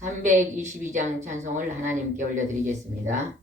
322장 찬송을 하나님께 올려드리겠습니다.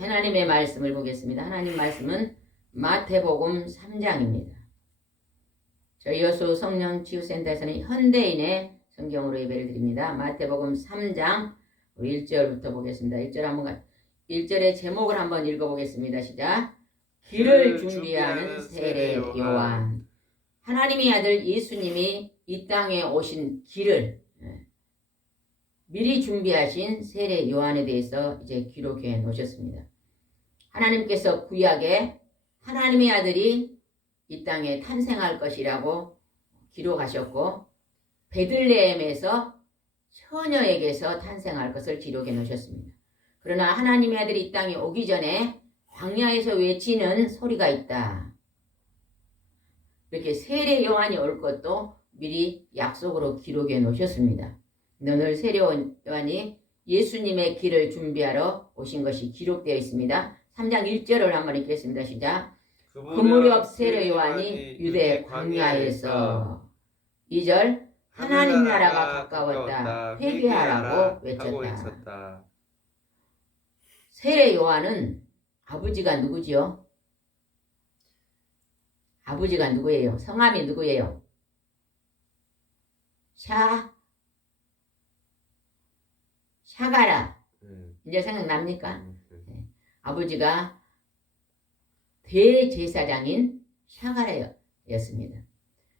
하나님의 말씀을 보겠습니다. 하나님 말씀은 마태복음 3장입니다. 저희 여수 성령치유센터에서는 현대인의 성경으로 예배를 드립니다. 마태복음 3장 1절부터 보겠습니다. 1절의 제목을 한번 읽어보겠습니다. 시작. 길을 준비하는 세례 요한. 하나님의 아들 예수님이 이 땅에 오신 길을 미리 준비하신 세례 요한에 대해서 이제 기록해 놓으셨습니다. 하나님께서 구약에 하나님의 아들이 이 땅에 탄생할 것이라고 기록하셨고 베들레헴에서 처녀에게서 탄생할 것을 기록해 놓으셨습니다. 그러나 하나님의 아들이 이 땅에 오기 전에 광야에서 외치는 소리가 있다. 이렇게 세례 요한이 올 것도 미리 약속으로 기록해 놓으셨습니다. 오늘 세례 요한이 예수님의 길을 준비하러 오신 것이 기록되어 있습니다. 3장 1절을 한번 읽겠습니다. 시작. 그 무렵 세례 요한이 유대 광야에서 2절 하나님 나라가 가까웠다 회개하라고 외쳤다. 세례 요한은 아버지가 누구지요? 아버지가 누구예요? 성함이 누구예요? 샤가라. 이제 생각납니까? 아버지가 대제사장인 샤가라였습니다.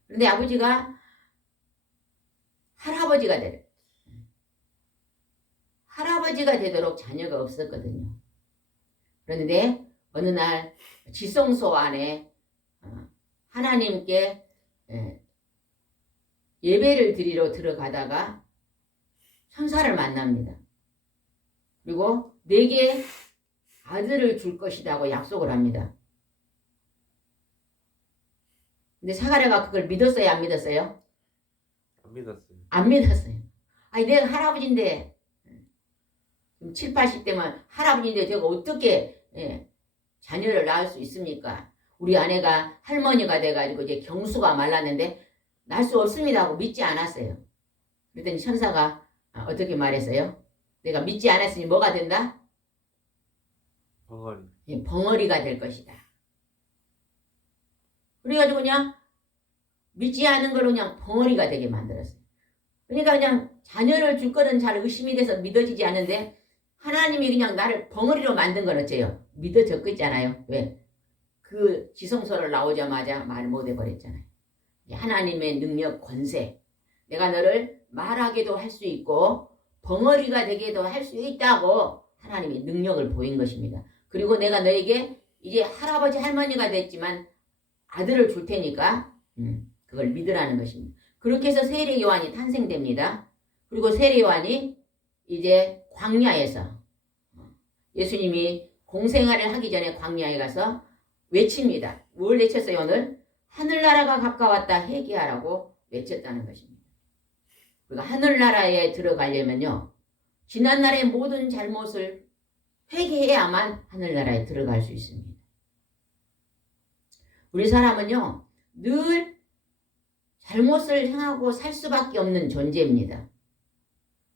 그런데 아버지가 할아버지가 되도록 자녀가 없었거든요. 그런데 어느 날 지성소 안에 하나님께 예배를 드리러 들어가다가 천사를 만납니다. 그리고 내게 아들을 줄 것이라고 약속을 합니다. 근데 사가랴가 그걸 믿었어요? 안 믿었어요? 안 믿었어요. 안 믿었어요. 아니 내가 할아버지인데 7, 80대면 할아버지인데 제가 어떻게 자녀를 낳을 수 있습니까? 우리 아내가 할머니가 돼가지고 이제 경수가 말랐는데 낳을 수 없습니다 하고 믿지 않았어요. 그랬더니 천사가 어떻게 말했어요? 내가 믿지 않았으니 뭐가 된다? 벙어리가 될 것이다. 그래가지고 그냥 믿지 않은 걸로 그냥 벙어리가 되게 만들었어요. 그러니까 그냥 자녀를 줄 거는 잘 의심이 돼서 믿어지지 않는데 하나님이 그냥 나를 벙어리로 만든 건 어째요? 믿어졌고 있잖아요. 왜? 그 지성소를 나오자마자 말 못해버렸잖아요. 하나님의 능력, 권세. 내가 너를 말하게도 할 수 있고 벙어리가 되게도 할 수 있다고 하나님이 능력을 보인 것입니다. 그리고 내가 너에게 이제 할아버지 할머니가 됐지만 아들을 줄 테니까 그걸 믿으라는 것입니다. 그렇게 해서 세례 요한이 탄생됩니다. 그리고 세례 요한이 이제 광야에서 예수님이 공생활을 하기 전에 광야에 가서 외칩니다. 뭘 외쳤어요 오늘? 하늘나라가 가까웠다 회개하라고 외쳤다는 것입니다. 그러니까 하늘나라에 들어가려면요. 지난날의 모든 잘못을 회개해야만 하늘나라에 들어갈 수 있습니다. 우리 사람은요. 늘 잘못을 행하고 살 수밖에 없는 존재입니다.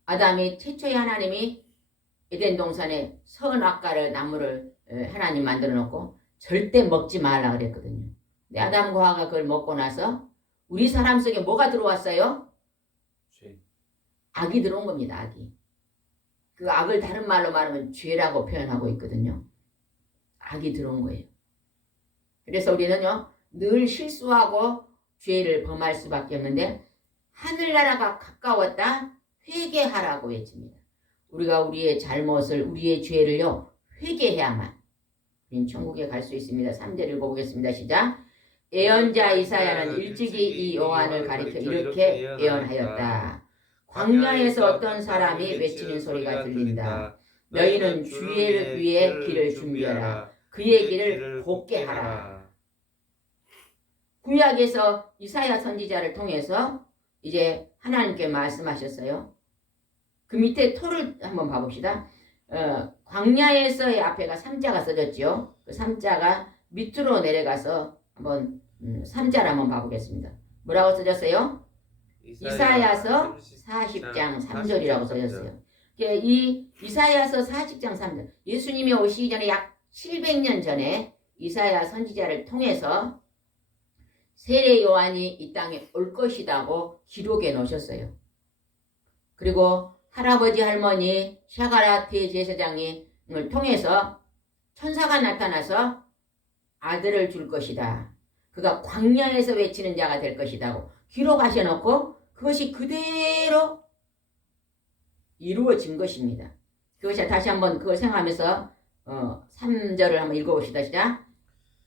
아담이 최초에 하나님이 에덴 동산에 선악과를 나무를 하나님 만들어 놓고 절대 먹지 말라 그랬거든요. 근데 아담과 하와가 그걸 먹고 나서 우리 사람 속에 뭐가 들어왔어요? 죄. 악이 들어온 겁니다. 악이. 그 악을 다른 말로 말하면 죄라고 표현하고 있거든요. 악이 들어온 거예요. 그래서 우리는요. 늘 실수하고 죄를 범할 수밖에 없는데 하늘나라가 가까웠다 회개하라고 외칩니다. 우리가 우리의 잘못을 우리의 죄를요. 회개해야만 우린 천국에 갈 수 있습니다. 3절 읽어보겠습니다. 시작. 예언자 이사야는 일찍이 이 요한을 가리켜 이렇게 예언하였다. 광야에서 어떤 사람이 외치는 소리가 들린다. 너희는 주의 위에 길을 준비하라. 그의 길을 곱게 하라. 구약에서 이사야 선지자를 통해서 이제 하나님께 말씀하셨어요. 그 밑에 토를 한번 봐봅시다. 광야에서의 앞에가 3자가 써졌죠. 그 3자가 밑으로 내려가서 한번 3자를 한번 봐보겠습니다. 뭐라고 써졌어요? 이사야서 40장 3절이라고 써졌어요. 이 이사야서 40장 3절 예수님이 오시기 전에 약 700년 전에 이사야 선지자를 통해서 세례 요한이 이 땅에 올 것이라고 기록해 놓으셨어요. 그리고 할아버지 할머니 샤가라 대제사장을 통해서 천사가 나타나서 아들을 줄 것이다. 그가 광야에서 외치는 자가 될 것이라고 기록하셔 놓고 그것이 그대로 이루어진 것입니다. 그것이 다시 한번 그걸 생각하면서 3절을 한번 읽어봅시다. 시작.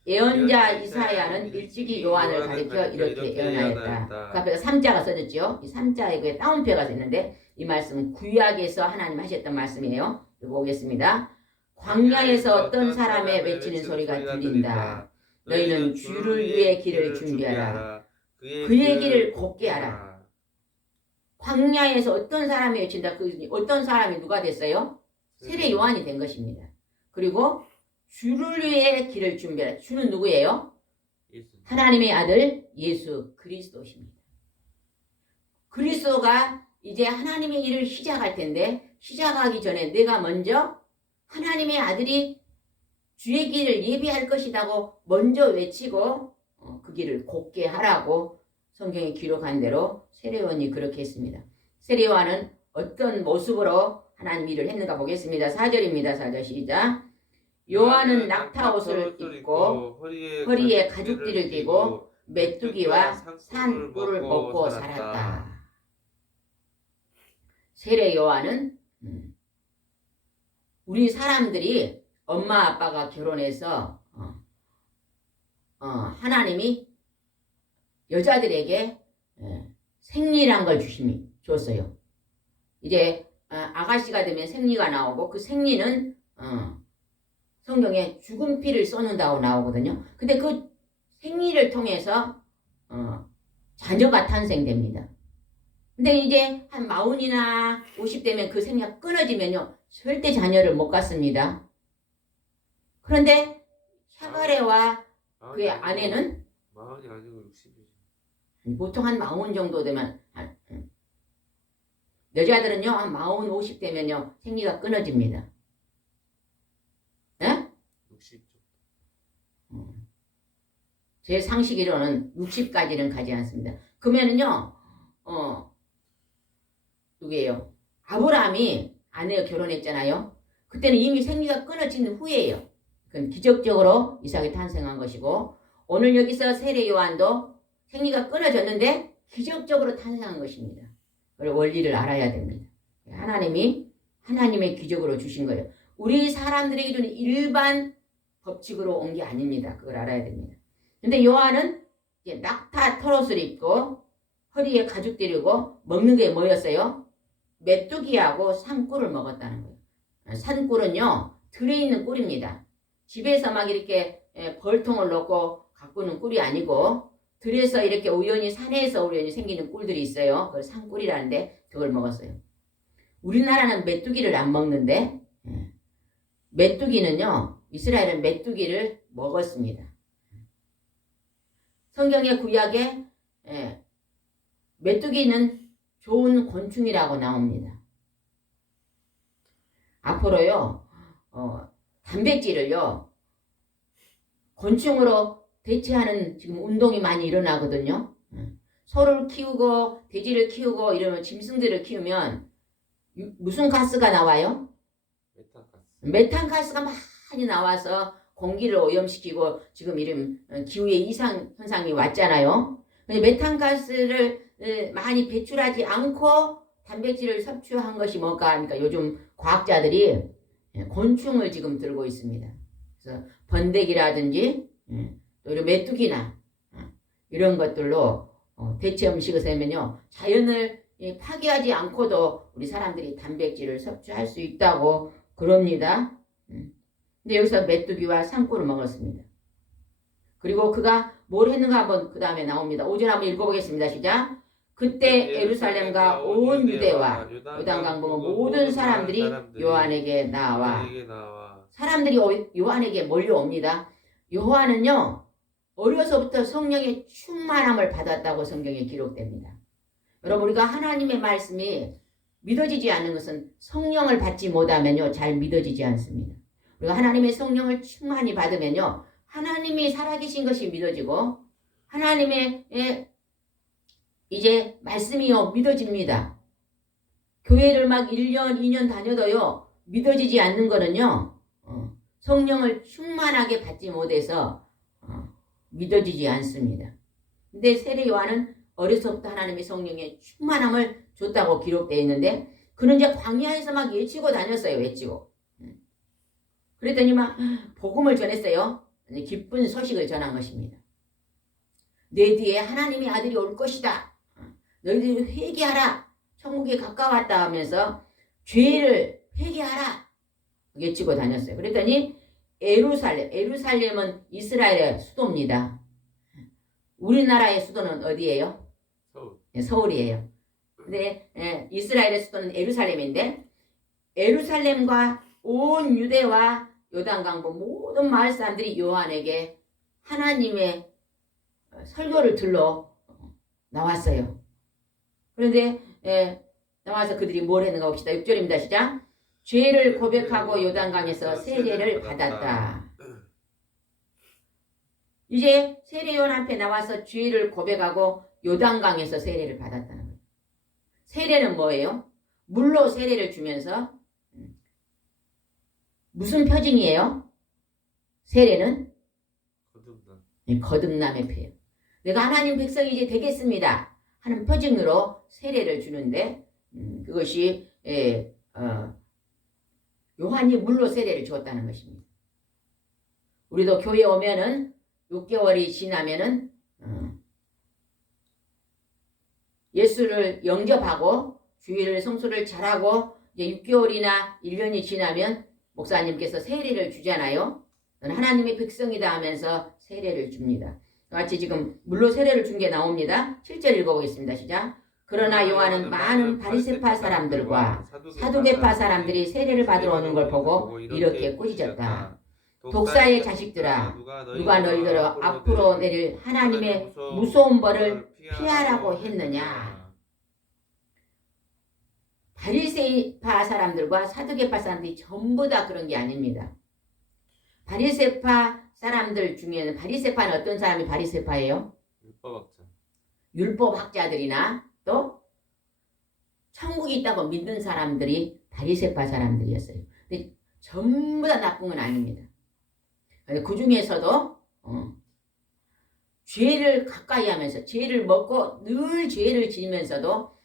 예언자 이사야는 일찍이 요한을 가리켜 이렇게 예언하였다. 그 앞에 3자가 써졌죠. 이 3자에 그 따옴표가 있는데 이 말씀은 구약에서 하나님 하셨던 말씀이에요. 읽어보겠습니다. 광야에서 어떤 사람의 외치는 소리가 들린다. 너희는 주를 위해 길을 준비하라. 그의 길을 곱게 하라. 광야에서 어떤 사람이 외친다. 그 어떤 사람이 누가 됐어요? 세례 요한이 된 것입니다. 그리고 주를 위해 길을 준비하라. 주는 누구예요? 하나님의 아들 예수 그리스도십니다. 그리스도가 이제 하나님의 일을 시작할 텐데 시작하기 전에 내가 먼저 하나님의 아들이 주의 길을 예비할 것이라고 먼저 외치고 그 길을 곱게 하라고 성경에 기록한 대로 세례요한이 그렇게 했습니다. 세례요한은 어떤 모습으로 하나님 일을 했는가 보겠습니다. 4절입니다. 4절 시작. 요한은 낙타옷을 입고 허리에 가죽띠를 띠고 메뚜기와 산꿀을 먹고 살았다. 세례 요한은 우리 사람들이 엄마 아빠가 결혼해서 하나님이 여자들에게 생리란 걸 줬어요. 이제 아가씨가 되면 생리가 나오고 그 생리는 성경에 죽은 피를 쏟는다고 나오거든요. 근데 그 생리를 통해서 자녀가 탄생됩니다. 근데 이제 한 40이나 50 되면 그 생리가 끊어지면요. 절대 자녀를 못 갖습니다. 그런데 샤가레와 그의 아내는 40이 아니고 60이죠. 보통 한 40 정도 되면 여자들은요. 한 40, 50 되면요. 생리가 끊어집니다. 네? 60죠. 제 상식으로는 60까지는 가지 않습니다. 그러면은요. 누구예요? 아브라함이 아내가 결혼했잖아요. 그때는 이미 생기가 끊어진 후에예요. 그건 기적적으로 이삭이 탄생한 것이고 오늘 여기서 세례 요한도 생리가 끊어졌는데 기적적으로 탄생한 것입니다. 그리고 원리를 알아야 됩니다. 하나님의 기적으로 주신 거예요. 우리 사람들에게 주는 일반 법칙으로 온 게 아닙니다. 그걸 알아야 됩니다. 근데 요한은 이제 낙타 털옷을 입고 허리에 가죽 들이고 먹는 게 뭐였어요? 메뚜기하고 산꿀을 먹었다는 거예요. 산꿀은요 들어있는 꿀입니다. 집에서 막 이렇게 벌통을 넣고 가꾸는 꿀이 아니고 들에서 이렇게 우연히 산에서 우연히 생기는 꿀들이 있어요. 그걸 산꿀이라는데 그걸 먹었어요. 우리나라는 메뚜기를 안 먹는데 메뚜기는요 이스라엘은 메뚜기를 먹었습니다. 성경의 구약에 메뚜기는 좋은 곤충이라고 나옵니다. 앞으로요 단백질을요 곤충으로 대체하는 지금 운동이 많이 일어나거든요. 소를 키우고 돼지를 키우고 이러면 짐승들을 키우면 무슨 가스가 나와요? 메탄가스가 많이 나와서 공기를 오염시키고 지금 이런 기후의 이상 현상이 왔잖아요. 근데 메탄가스를 많이 배출하지 않고 단백질을 섭취한 것이 뭘까 하니까 요즘 과학자들이 곤충을 지금 들고 있습니다. 그래서 번데기라든지 또 이런 메뚜기나 이런 것들로 대체 음식을 세면요 자연을 파괴하지 않고도 우리 사람들이 단백질을 섭취할 수 있다고 그럽니다. 근데 여기서 메뚜기와 산꿀을 먹었습니다. 그리고 그가 뭘 했는가 한번 그 다음에 나옵니다. 5절 한번 읽어보겠습니다. 시작. 그때 예루살렘과 온 유대와 요단강 보면 모든 사람들이 요한에게 나와 사람들이 요한에게 몰려옵니다. 요한은요 어려서부터 성령의 충만함을 받았다고 성경에 기록됩니다. 여러분 우리가 하나님의 말씀이 믿어지지 않는 것은 성령을 받지 못하면요 잘 믿어지지 않습니다. 우리가 하나님의 성령을 충만히 받으면요 하나님이 살아계신 것이 믿어지고 하나님의 이제 말씀이요 믿어집니다. 교회를 막 1년 2년 다녀도요 믿어지지 않는 거는요 성령을 충만하게 받지 못해서 믿어지지 않습니다. 근데 세례 요한은 어려서부터 하나님의 성령의 충만함을 줬다고 기록되어 있는데 그는 이제 광야에서 막 외치고 다녔어요. 외치고. 그랬더니 막 복음을 전했어요. 기쁜 소식을 전한 것입니다. 내 뒤에 하나님의 아들이 올 것이다. 너희들이 회개하라. 천국에 가까웠다 하면서 죄를 회개하라. 외치고 다녔어요. 그랬더니 에루살렘은 이스라엘의 수도입니다. 우리나라의 수도는 어디예요? 서울이에요. 근데 이스라엘의 수도는 에루살렘인데 에루살렘과 온 유대와 요단강보 모든 마을 사람들이 요한에게 하나님의 설교를 들러 나왔어요. 그런데 나와서 그들이 뭘 했는가 봅시다. 6절입니다. 시작. 죄를 고백하고 요단강에서 세례를 받았다. 이제 세례 요한 앞에 나와서 죄를 고백하고 요단강에서 세례를 받았다는 거예요. 세례는 뭐예요? 물로 세례를 주면서 무슨 표징이에요? 세례는 거듭남의 표예요. 내가 하나님 백성이 이제 되겠습니다 하는 표징으로 세례를 주는데 그것이 요한이 물로 세례를 주었다는 것입니다. 우리도 교회 오면은 6개월이 지나면은 예수를 영접하고 주일 성수를 잘하고 이제 6개월이나 1년이 지나면 목사님께서 세례를 주잖아요. 너는 하나님의 백성이다 하면서 세례를 줍니다. 같이 지금 물로 세례를 준 게 나옵니다. 7절 읽어보겠습니다. 시작. 그러나 요한은 많은 바리새파 사람들과 사두개파 사람들이 세례를 받으러 오는 걸 보고 이렇게 꾸짖었다. 독사의 자식들아, 누가 너희들을 앞으로 내릴 하나님의 무서운 벌을 피하라고 했느냐. 바리새파 사람들과 사두개파 사람들이 전부 다 그런 게 아닙니다. 바리새파 사람들 중에는 바리새파는 어떤 사람이 바리새파예요? 율법학자들이나 또 천국이 있다고 믿는 사람들이 바리새파 사람들이었어요. 근데 전부 다 나쁜 건 아닙니다. 그 중에서도 죄를 가까이 하면서 죄를 먹고 늘 죄를 지으면서도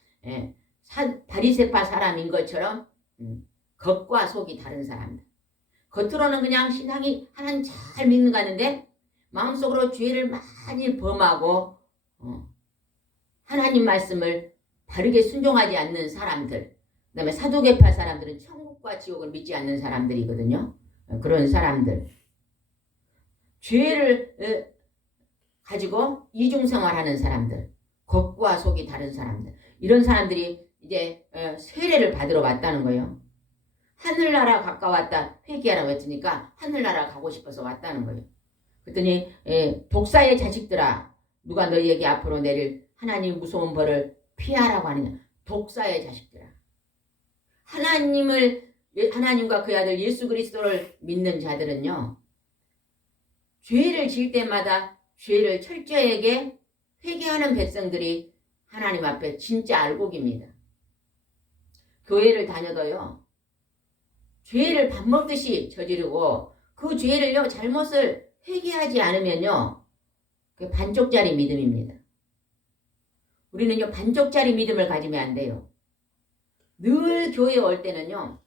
바리새파 사람인 것처럼 겉과 속이 다른 사람들. 겉으로는 그냥 신앙이 하나님 잘 믿는 거 같은데 마음속으로 죄를 많이 범하고 하나님 말씀을 바르게 순종하지 않는 사람들. 그 다음에 사두개파 사람들은 천국과 지옥을 믿지 않는 사람들이거든요. 그런 사람들. 죄를 가지고 이중생활하는 사람들. 겉과 속이 다른 사람들. 이런 사람들이 이제 세례를 받으러 왔다는 거예요. 하늘나라 가까웠다 회개하라고 했으니까 하늘나라 가고 싶어서 왔다는 거예요. 그랬더니 독사의 자식들아 누가 너희에게 앞으로 내릴 하나님 무서운 벌을 피하라고 하느냐. 독사의 자식들아. 하나님과 그 아들 예수 그리스도를 믿는 자들은요. 죄를 지을 때마다 죄를 철저하게 회개하는 백성들이 하나님 앞에 진짜 알곡입니다. 교회를 다녀도요. 죄를 밥 먹듯이 저지르고 그 죄를요. 잘못을 회개하지 않으면요. 그게 반쪽짜리 믿음입니다. 우리는요. 반쪽짜리 믿음을 가지면 안 돼요. 늘 교회에 올 때는요.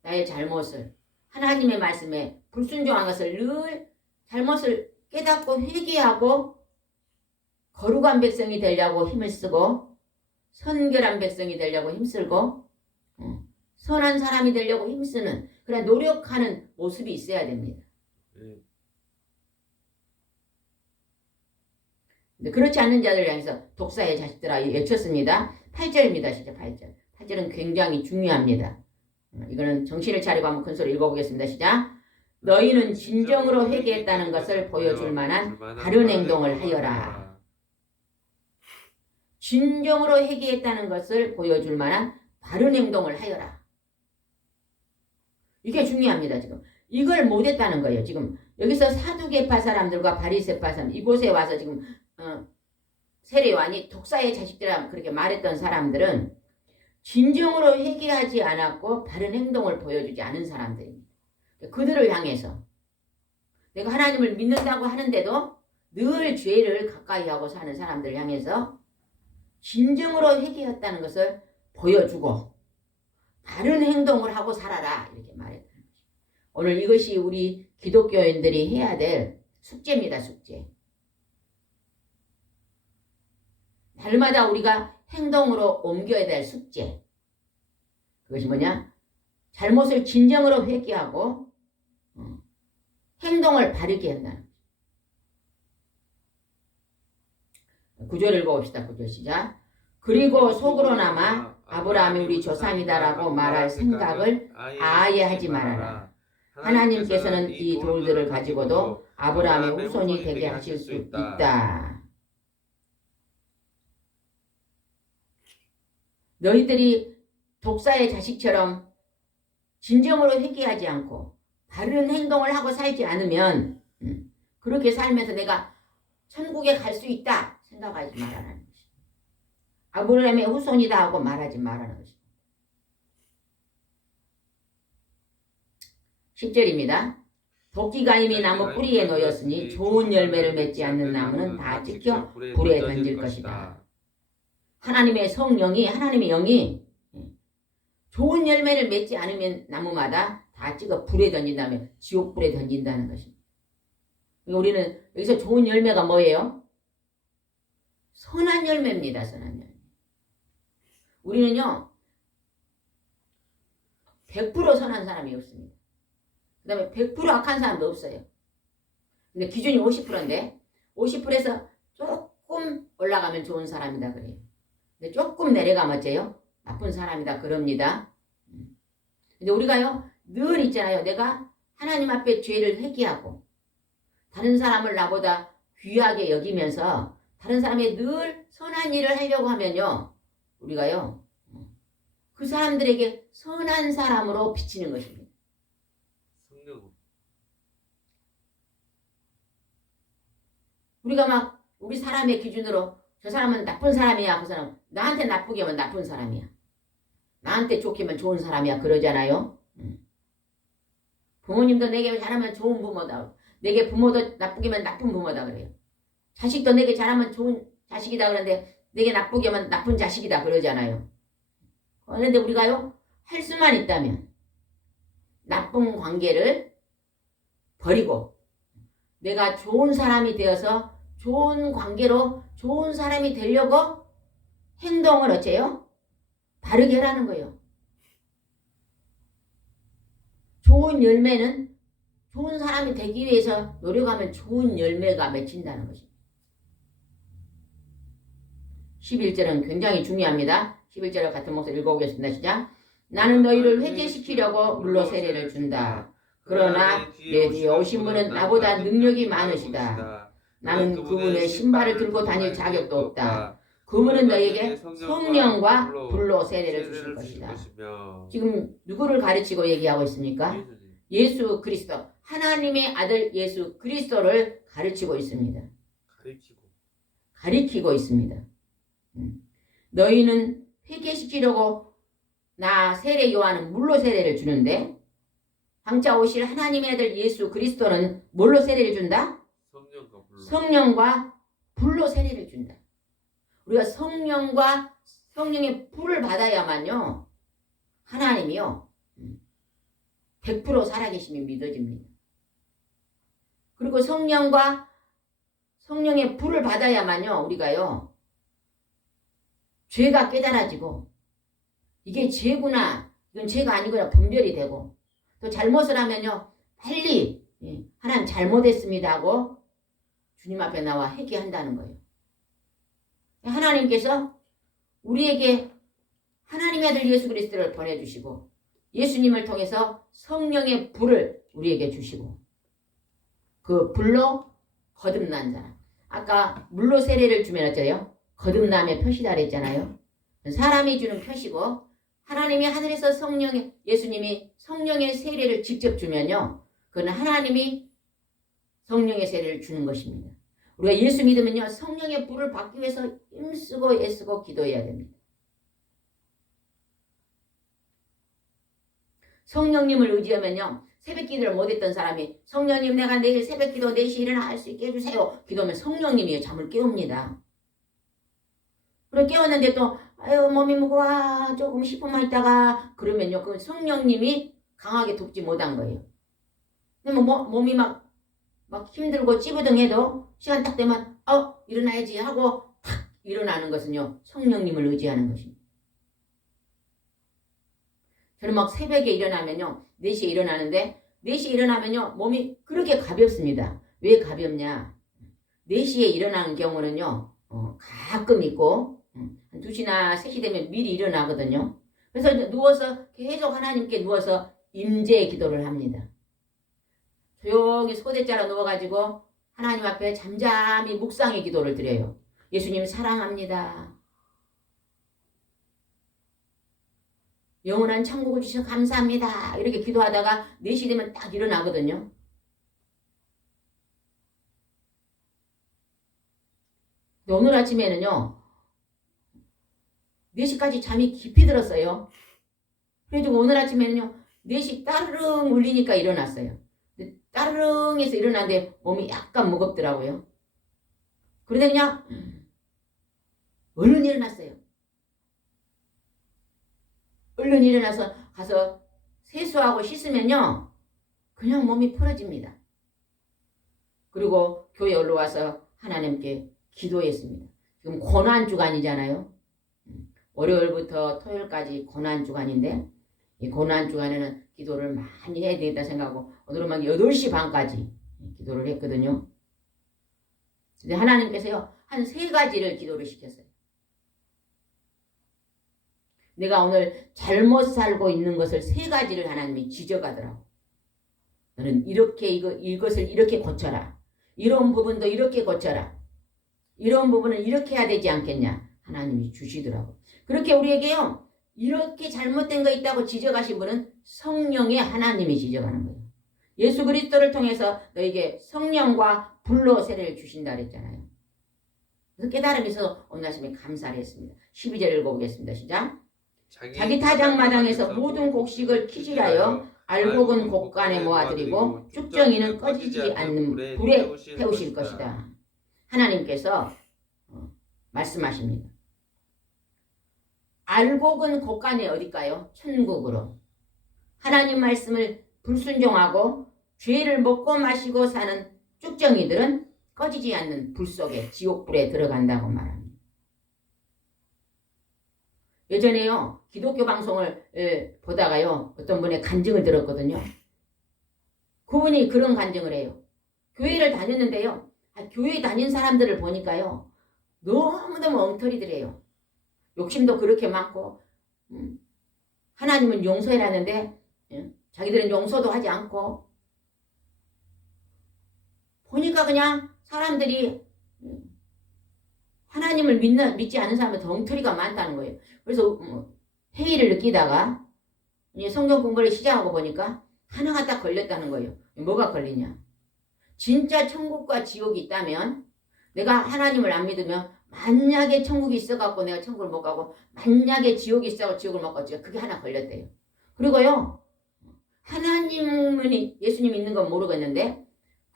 나의 잘못을 하나님의 말씀에 불순종한 것을 늘 잘못을 깨닫고 회개하고 거룩한 백성이 되려고 힘을 쓰고 선결한 백성이 되려고 힘쓰고 선한 사람이 되려고 힘쓰는 그런 노력하는 모습이 있어야 됩니다. 근데 그렇지 않는 자들을 향해서 독사의 자식들아 외쳤습니다. 8절입니다. 진짜 8절. 8절은 굉장히 중요합니다. 이거는 정신을 차리고 한번 큰 소리 읽어보겠습니다. 시작. 너희는 진정으로 회개했다는 것을 보여줄 만한 바른 행동을 하여라. 진정으로 회개했다는 것을 보여줄 만한 바른 행동을 하여라. 이게 중요합니다. 지금 이걸 못했다는 거예요. 지금 여기서 사두개파 사람들과 바리새파 사람 이곳에 와서 지금 세례요한이 독사의 자식들이라 그렇게 말했던 사람들은 진정으로 회개하지 않았고 바른 행동을 보여주지 않은 사람들입니다. 그들을 향해서 내가 하나님을 믿는다고 하는데도 늘 죄를 가까이 하고 사는 사람들을 향해서 진정으로 회개했다는 것을 보여주고 바른 행동을 하고 살아라 이렇게 말했다는 것입니다. 오늘 이것이 우리 기독교인들이 해야 될 숙제입니다. 숙제. 날마다 우리가 행동으로 옮겨야 될 숙제. 그것이 뭐냐? 잘못을 진정으로 회개하고 행동을 바르게 한다는 거죠. 구절 읽어봅시다. 구절 시작. 그리고 속으로나마 아브라함이 우리 조상이다라고 말할 생각을 아예 하지 말아라. 하나님께서는 이 돌들을 가지고도 아브라함의 후손이 되게 하실 수 있다. 너희들이 독사의 자식처럼 진정으로 회개하지 않고 바른 행동을 하고 살지 않으면 그렇게 살면서 내가 천국에 갈 수 있다 생각하지 말라는 것이. 아브라함의 후손이다 하고 말하지 말라는 것이. 10절입니다. 도끼가 이미 나무 뿌리에 놓였으니 좋은 열매를 맺지 않는 나무는 다 찍혀 불에 던질 것이다. 하나님의 성령이 하나님의 영이 좋은 열매를 맺지 않으면 나무마다 다 찍어 불에 던진다면 지옥불에 던진다는 것입니다. 우리는 여기서 좋은 열매가 뭐예요? 선한 열매입니다. 선한 열매. 우리는요 100% 선한 사람이 없습니다. 그 다음에 100% 악한 사람도 없어요. 근데 기준이 50%인데 50%에서 조금 올라가면 좋은 사람이다 그래요. 근데 조금 내려가면 어째요? 나쁜 사람이다 그럽니다. 근데 우리가요 늘 있잖아요. 내가 하나님 앞에 죄를 회개하고 다른 사람을 나보다 귀하게 여기면서 다른 사람이 늘 선한 일을 하려고 하면요 우리가요 그 사람들에게 선한 사람으로 비치는 것입니다. 우리가 막 우리 사람의 기준으로 저 사람은 나쁜 사람이야. 그 사람 나한테 나쁘게 하면 나쁜 사람이야. 나한테 좋게 하면 좋은 사람이야. 그러잖아요. 부모님도 내게 잘하면 좋은 부모다. 내게 부모도 나쁘게면 나쁜 부모다 그래요. 자식도 내게 잘하면 좋은 자식이다 그러는데 내게 나쁘게 하면 나쁜 자식이다 그러잖아요. 그런데 우리가요, 할 수만 있다면 나쁜 관계를 버리고 내가 좋은 사람이 되어서 좋은 관계로 좋은 사람이 되려고 행동을 어째요? 바르게 하라는 거예요. 좋은 열매는 좋은 사람이 되기 위해서 노력하면 좋은 열매가 맺힌다는 것입니다. 11절은 굉장히 중요합니다. 11절을 같은 목소리 읽어보겠습니다. 시작. 나는 너희를 회개시키려고 물로 세례를 준다. 그러나 내 뒤에 오신 분은 나보다 능력이 많으시다. 나는 그분의 신발을 들고 다닐 자격도 없다. 그분은 너희에게 성령과 불로 세례를 주실 것이다. 지금 누구를 가르치고 얘기하고 있습니까? 예수 그리스도, 하나님의 아들 예수 그리스도를 가르치고 있습니다. 가리키고 있습니다. 너희는 회개시키려고 나 세례 요한은 물로 세례를 주는데 장차 오실 하나님의 아들 예수 그리스도는 뭘로 세례를 준다? 성령과 불로 세례를 준다. 우리가 성령과 성령의 불을 받아야만요, 하나님이요 100% 살아계심이 믿어집니다. 그리고 성령과 성령의 불을 받아야만요, 우리가요 죄가 깨달아지고 이게 죄구나, 이건 죄가 아니구나 분별이 되고, 또 잘못을 하면요 빨리 하나님 잘못했습니다 하고 주님 앞에 나와 회개한다는 거예요. 하나님께서 우리에게 하나님의 아들 예수 그리스도를 보내주시고 예수님을 통해서 성령의 불을 우리에게 주시고 그 불로 거듭난 자라. 아까 물로 세례를 주면 어째요? 거듭남의 표시다 그랬잖아요. 사람이 주는 표시고 하나님이 하늘에서 예수님이 성령의 세례를 직접 주면요, 그건 하나님이 성령의 세례를 주는 것입니다. 우리가 예수 믿으면요 성령의 불을 받기 위해서 힘쓰고 애쓰고 기도해야 됩니다. 성령님을 의지하면요, 새벽 기도를 못했던 사람이 성령님 내가 내일 새벽 기도 4시 일어나 할 수 있게 해주세요 기도하면 성령님이 잠을 깨웁니다. 그리고 깨웠는데 또 아유 몸이 무거워 조금 10분만 있다가 그러면요 그 성령님이 강하게 돕지 못한 거예요. 근데 몸이 막 힘들고 찌부둥해도 시간 딱 되면 일어나야지 하고 탁 일어나는 것은요 성령님을 의지하는 것입니다. 저는 막 새벽에 일어나면요 4시에 일어나는데 4시에 일어나면요 몸이 그렇게 가볍습니다. 왜 가볍냐? 4시에 일어나는 경우는요 가끔 있고 한 2시나 3시 되면 미리 일어나거든요. 그래서 이제 누워서 계속 하나님께 누워서 임재의 기도를 합니다. 조용히 소대자로 누워가지고 하나님 앞에 잠잠히 묵상의 기도를 드려요. 예수님 사랑합니다. 영원한 천국을 주셔서 감사합니다. 이렇게 기도하다가 4시 되면 딱 일어나거든요. 근데 오늘 아침에는요 4시까지 잠이 깊이 들었어요. 그래도 오늘 아침에는요 4시 따르릉 울리니까 일어났어요. 따르릉해서 일어났는데 몸이 약간 무겁더라고요. 그런데 그냥 얼른 일어났어요. 얼른 일어나서 가서 세수하고 씻으면요 그냥 몸이 풀어집니다. 그리고 교회 올라와서 하나님께 기도했습니다. 지금 고난주간이잖아요. 월요일부터 토요일까지 고난주간인데 이 고난주간에는 기도를 많이 해야 되겠다 생각하고 오늘은 막 8시 반까지 기도를 했거든요. 근데 하나님께서요 한 3가지를 기도를 시켰어요. 내가 오늘 잘못 살고 있는 것을 3가지를 하나님이 지적하더라고. 너는 이렇게 이것을 이렇게 고쳐라. 이런 부분도 이렇게 고쳐라. 이런 부분은 이렇게 해야 되지 않겠냐. 하나님이 주시더라고. 그렇게 우리에게요 이렇게 잘못된 거 있다고 지적하신 분은 성령의 하나님이 지적하는 거예요. 예수 그리스도를 통해서 너에게 성령과 불로 세례를 주신다 그랬잖아요. 그래서 깨달음이 있어서 오늘 아침에 감사를 했습니다. 12절 읽어보겠습니다. 시작. 자기 타작마당에서 모든 곡식을 키질하여 알곡은 곡간에 모아드리고 쭉정이는 꺼지지 않는 불에 태우실 것이다. 하나님께서 말씀하십니다. 알곡은 곡간에 어딜까요? 천국으로. 하나님 말씀을 불순종하고 죄를 먹고 마시고 사는 쭉정이들은 꺼지지 않는 불 속에 지옥불에 들어간다고 말합니다. 예전에요 기독교 방송을 보다가요 어떤 분의 간증을 들었거든요. 그분이 그런 간증을 해요. 교회를 다녔는데요. 교회 다닌 사람들을 보니까요 너무너무 엉터리들이에요. 욕심도 그렇게 많고 하나님은 용서해라는데 자기들은 용서도 하지 않고 보니까 그냥 사람들이 하나님을 믿지 않은 사람은 더 엉터리가 많다는 거예요. 그래서 회의를 느끼다가 성경 공부를 시작하고 보니까 하나가 딱 걸렸다는 거예요. 뭐가 걸리냐? 진짜 천국과 지옥이 있다면 내가 하나님을 안 믿으면 만약에 천국이 있어갖고 내가 천국을 못 가고 만약에 지옥이 있어갖고 지옥을 못 가고 그게 하나 걸렸대요. 그리고요 하나님은 예수님 있는 건 모르겠는데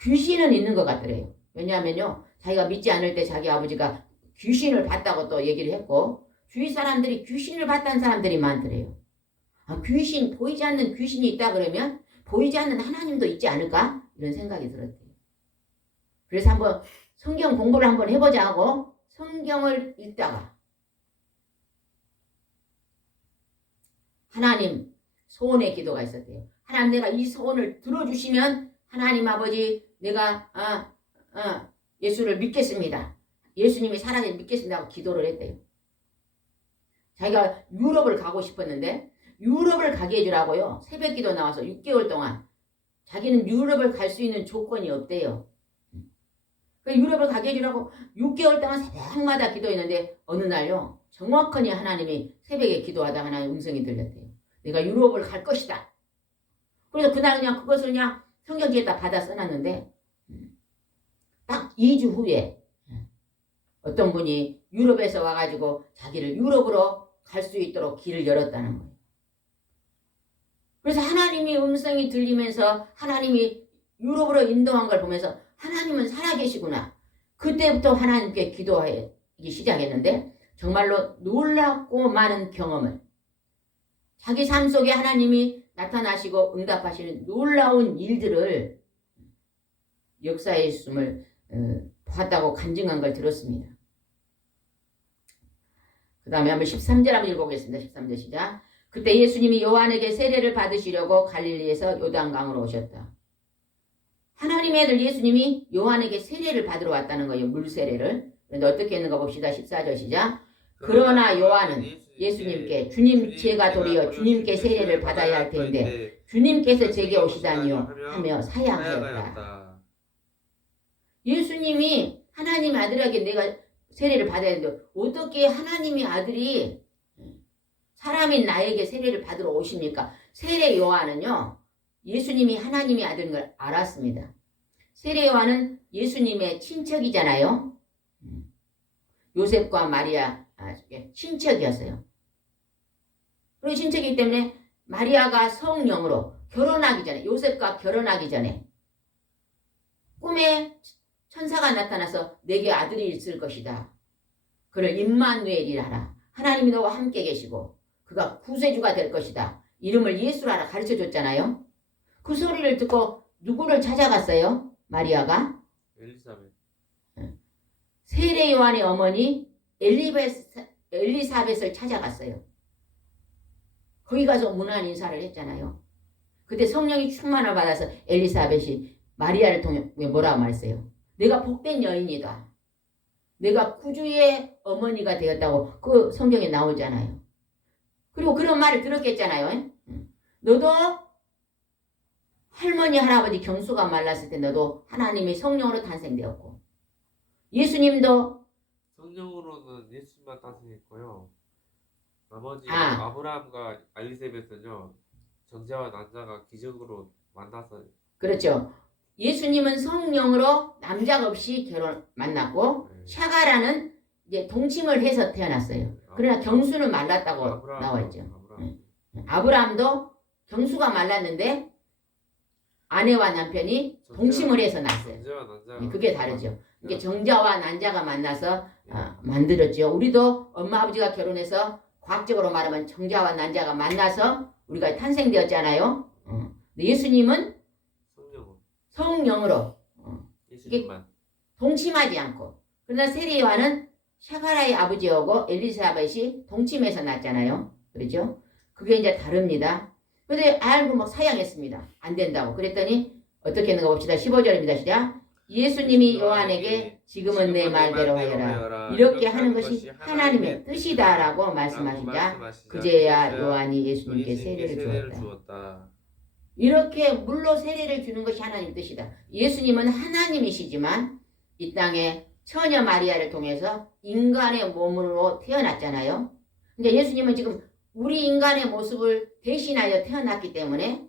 귀신은 있는 것 같더래요. 왜냐하면요 자기가 믿지 않을 때 자기 아버지가 귀신을 봤다고 또 얘기를 했고 주위 사람들이 귀신을 봤다는 사람들이 많더래요. 귀신 보이지 않는 귀신이 있다 그러면 보이지 않는 하나님도 있지 않을까? 이런 생각이 들었대요. 그래서 한번 성경 공부를 한번 해보자 하고 성경을 읽다가 하나님 소원의 기도가 있었대요. 하나님 내가 이 소원을 들어주시면 하나님 아버지 내가 예수를 믿겠습니다. 예수님이 살아계신 믿겠습니다 하고 기도를 했대요. 자기가 유럽을 가고 싶었는데 유럽을 가게 해주라고요. 새벽 기도 나와서 6개월 동안 자기는 유럽을 갈 수 있는 조건이 없대요. 유럽을 가게 해주라고 6개월 동안 새벽마다 기도했는데 어느 날요 정확하니 하나님이 새벽에 기도하다 하나님 음성이 들렸대요. 내가 유럽을 갈 것이다. 그래서 그날 그냥 그것을 그냥 성경지에다 받아 써놨는데 딱 2주 후에 어떤 분이 유럽에서 와가지고 자기를 유럽으로 갈 수 있도록 길을 열었다는 거예요. 그래서 하나님이 음성이 들리면서 하나님이 유럽으로 인도한 걸 보면서 하나님은 살아계시구나. 그때부터 하나님께 기도하기 시작했는데 정말로 놀랍고 많은 경험을 자기 삶 속에 하나님이 나타나시고 응답하시는 놀라운 일들을 역사의 있음을 봤다고 간증한 걸 들었습니다. 그 다음에 한번 13절 한번 읽어보겠습니다. 13절 시작. 그때 예수님이 요한에게 세례를 받으시려고 갈릴리에서 요단강으로 오셨다. 하나님의 아들 예수님이 요한에게 세례를 받으러 왔다는 거예요. 물세례를. 그런데 어떻게 했는가 봅시다. 14절 시작. 그러나 요한은 예수님께 주님 제가 도리어 주님께 세례를 받아야 할 텐데 주님께서 제게 오시다니요 하며 사양하였다. 예수님이 하나님의 아들에게 내가 세례를 받아야 되는데 어떻게 하나님의 아들이 사람인 나에게 세례를 받으러 오십니까? 세례 요한은요. 예수님이 하나님의 아들인 걸 알았습니다. 세례 요한은 예수님의 친척이잖아요. 요셉과 마리아 친척이었어요. 그리고 친척이기 때문에 마리아가 성령으로 결혼하기 전에 요셉과 결혼하기 전에 꿈에 천사가 나타나서 내게 아들이 있을 것이다. 그를 임마누엘이라 하라. 하나님이 너와 함께 계시고 그가 구세주가 될 것이다. 이름을 예수라 가르쳐줬잖아요. 그 소리를 듣고 누구를 찾아갔어요? 마리아가? 엘리사벳. 세례 요한의 어머니 엘리사벳을 찾아갔어요. 거기 가서 문안 인사를 했잖아요. 그때 성령이 충만을 받아서 엘리사벳이 마리아를 통해 뭐라고 말했어요? 내가 복된 여인이다. 내가 구주의 어머니가 되었다고 그 성경에 나오잖아요. 그리고 그런 말을 들었겠잖아요. 너도 할머니 할아버지 경수가 말랐을 때 너도 하나님의 성령으로 탄생되었고 예수님도 성령으로는 예수님만 탄생했고요. 나머지 아브라함과 엘리사벳은요 정자와 난자가 기적으로 만나서 그렇죠. 예수님은 성령으로 남자가 없이 만났고 샤가라는 이제 동침을 해서 태어났어요. 그러나 경수는 말랐다고 나와 있죠. 아브라함도 경수가 말랐는데 아내와 남편이 동침을 해서 났어요. 정자와 난자가 그게 다르죠. 이게 정자와 난자가 만나서 만들었죠. 우리도 엄마 아버지가 결혼해서 과학적으로 말하면 정자와 난자가 만나서 우리가 탄생되었잖아요. 예수님은 성령으로 예수님만 동침하지 않고, 그러나 세례요한은 샤가라의 아버지하고 엘리사벳이 동침해서 낳았잖아요. 그렇죠? 그게 이제 다릅니다. 근데 알고 막 사양했습니다. 안 된다고. 그랬더니 어떻게 했는가 봅시다. 15절입니다. 시작. 예수님이 요한에게 지금은 내 말대로 하여라. 이렇게 하는 것이 하나님의 뜻이다라고 말씀하시자 그제야 요한이 예수님께 세례를 주었다. 이렇게 물로 세례를 주는 것이 하나님의 뜻이다. 예수님은 하나님이시지만 이 땅에 처녀 마리아를 통해서 인간의 몸으로 태어났잖아요. 근데 예수님은 지금 우리 인간의 모습을 대신하여 태어났기 때문에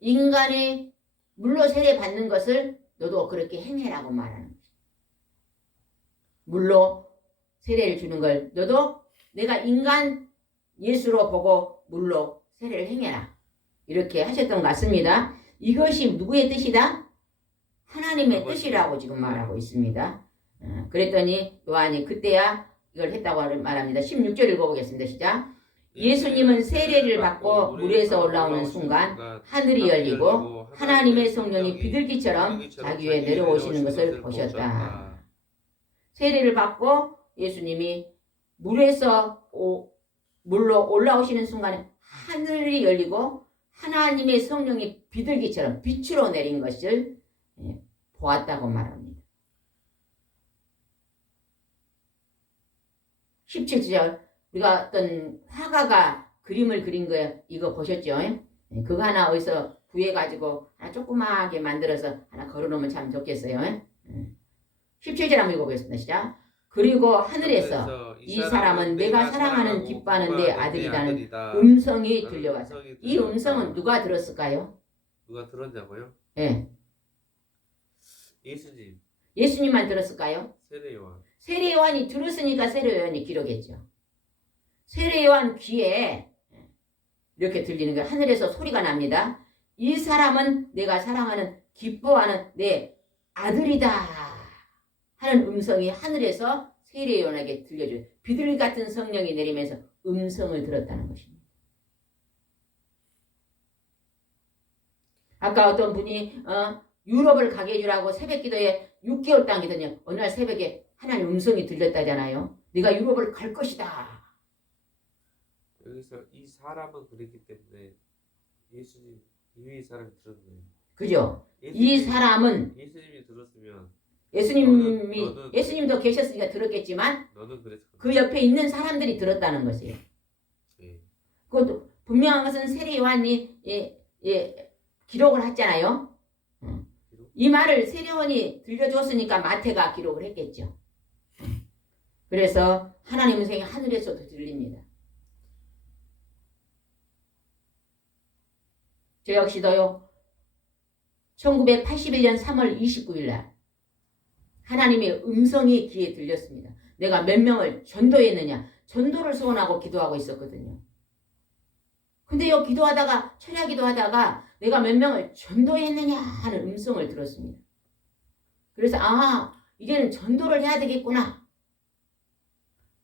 인간이 물로 세례 받는 것을 너도 그렇게 행해라고 말하는 거지. 물로 세례를 주는 걸 너도 내가 인간 예수로 보고 물로 세례를 행해라. 이렇게 하셨던 것 같습니다. 이것이 누구의 뜻이다? 하나님의 뜻이라고 지금 말하고 있습니다. 그랬더니 요한이 그때야 이걸 했다고 말합니다. 16절 읽어보겠습니다. 시작. 예수님은 세례를 받고 물에서 올라오는 순간 하늘이 열리고 하나님의 성령이 비둘기처럼 자기 위에 내려오시는 것을 보셨다. 세례를 받고 예수님이 물로 올라오시는 순간에 하늘이 열리고 하나님의 성령이 비둘기처럼 빛으로 내린 것을 보았다고 말합니다. 17절 우리가 어떤 화가가 그림을 그린 거예요. 이거 보셨죠? 그거 하나 어디서 구해가지고 하나 조그맣게 만들어서 하나 걸어놓으면 참 좋겠어요. 17절 한번 읽어보겠습니다. 시작. 그리고 하늘에서 이 사람은 내가 사랑하는 기뻐하는 내 아들이라는 음성이 들려왔어요. 이 음성은 누가 들었을까요? 누가 들었냐고요? 네. 예수님. 예수님만 들었을까요? 세례요한. 세례요한이 들었으니까 세례요한이 기록했죠. 세례요한 귀에 이렇게 들리는 게 하늘에서 소리가 납니다. 이 사람은 내가 사랑하는 기뻐하는 내 아들이다 하는 음성이 하늘에서 세례요한에게 들려줘요. 비둘기 같은 성령이 내리면서 음성을 들었다는 것입니다. 아까 어떤 분이 유럽을 가게 해주라고 새벽기도에 6개월 당기더니 어느 날 새벽에 하나님 음성이 들렸다잖아요. 네가 유럽을 갈 것이다. 여기서 이 사람은 그랬기 때문에 예수님 이외의 사람이 들었네요. 그죠? 이 사람은 예수님이 들었으면 예수님도 계셨으니까 들었겠지만 너는 그 옆에 있는 사람들이 들었다는 것이에요. 네. 그것도 분명한 것은 세례 요한이 기록을 했잖아요. 이 말을 세례 요한이 들려주었으니까 마태가 기록을 했겠죠. 그래서 하나님 음성이 하늘에서도 들립니다. 저 역시도요. 1981년 3월 29일 날 하나님의 음성이 귀에 들렸습니다. 내가 몇 명을 전도했느냐. 전도를 소원하고 기도하고 있었거든요. 근데요. 기도하다가 철야 기도하다가 내가 몇 명을 전도했느냐 하는 음성을 들었습니다. 그래서 이제는 전도를 해야 되겠구나.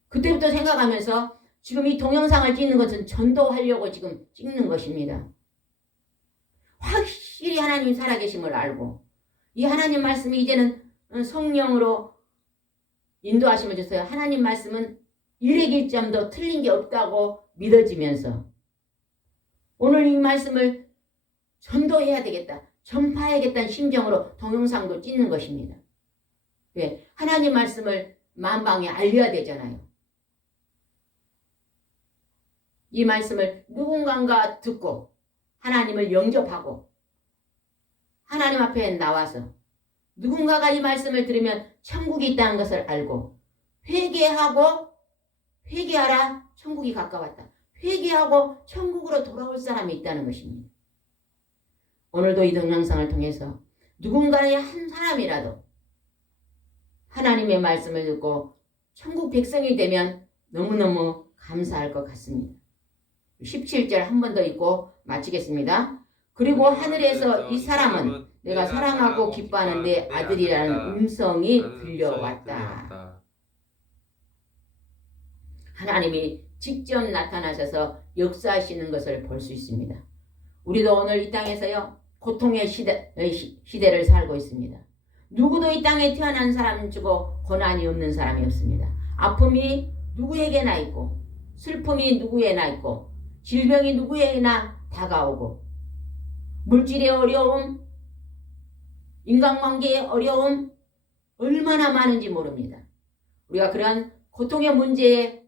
그때부터 생각하면서 지금 이 동영상을 찍는 것은 전도하려고 지금 찍는 것입니다. 확실히 하나님 살아계심을 알고 이 하나님 말씀이 이제는 성령으로 인도하심을 주세요. 하나님 말씀은 일획일점도 틀린 게 없다고 믿어지면서 오늘 이 말씀을 전도해야 되겠다. 전파해야겠다는 심정으로 동영상도 찍는 것입니다. 왜? 하나님 말씀을 만방에 알려야 되잖아요. 이 말씀을 누군가가 듣고 하나님을 영접하고 하나님 앞에 나와서 누군가가 이 말씀을 들으면 천국이 있다는 것을 알고 회개하라 천국이 가까웠다. 회개하고 천국으로 돌아올 사람이 있다는 것입니다. 오늘도 이 동영상을 통해서 누군가의 한 사람이라도 하나님의 말씀을 듣고 천국 백성이 되면 너무너무 감사할 것 같습니다. 17절 한 번 더 읽고 마치겠습니다. 그리고 하늘에서 이 사람은 내가 사랑하고 기뻐하는 내 아들이라는 음성이 들려왔다. 하나님이 직접 나타나셔서 역사하시는 것을 볼 수 있습니다. 우리도 오늘 이 땅에서요, 고통의 시대를 살고 있습니다. 누구도 이 땅에 태어난 사람 주고 고난이 없는 사람이 없습니다. 아픔이 누구에게나 있고, 슬픔이 누구에나 있고, 질병이 누구에게나 다가오고, 물질의 어려움, 인간관계의 어려움 얼마나 많은지 모릅니다. 우리가 그런 고통의 문제에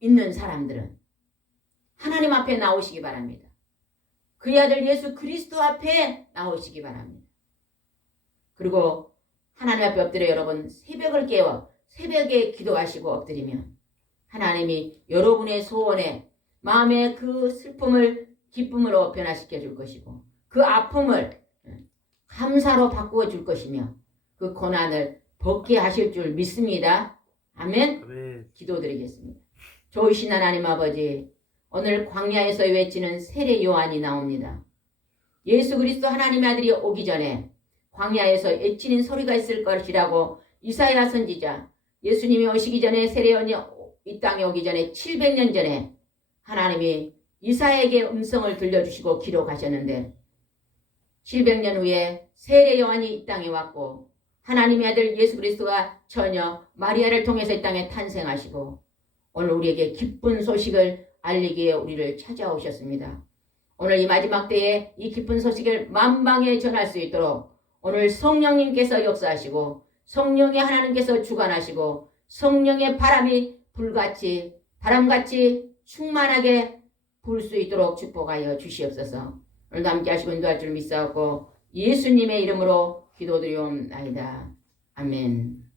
있는 사람들은 하나님 앞에 나오시기 바랍니다. 그의 아들 예수 그리스도 앞에 나오시기 바랍니다. 그리고 하나님 앞에 엎드려 여러분 새벽을 깨워 새벽에 기도하시고 엎드리면 하나님이 여러분의 소원에 마음의 그 슬픔을 기쁨으로 변화시켜 줄 것이고 그 아픔을 감사로 바꾸어 줄 것이며 그 고난을 벗게 하실 줄 믿습니다. 아멘. 아멘. 기도드리겠습니다. 좋으신 하나님 아버지, 오늘 광야에서 외치는 세례 요한이 나옵니다. 예수 그리스도 하나님의 아들이 오기 전에 광야에서 외치는 소리가 있을 것이라고 이사야 선지자, 예수님이 오시기 전에 세례 요한이 이 땅에 오기 전에 700년 전에 하나님이 이사야에게 음성을 들려주시고 기록하셨는데 700년 후에 세례 요한이 이 땅에 왔고 하나님의 아들 예수 그리스도가 처녀 마리아를 통해서 이 땅에 탄생하시고 오늘 우리에게 기쁜 소식을 알리기에 우리를 찾아오셨습니다. 오늘 이 마지막 때에 이 기쁜 소식을 만방에 전할 수 있도록 오늘 성령님께서 역사하시고 성령의 하나님께서 주관하시고 성령의 바람이 불같이 바람같이 충만하게 불 수 있도록 축복하여 주시옵소서. 오늘도 함께 하시고 인도할 줄 믿사옵고 예수님의 이름으로 기도드리옵나이다. 아멘.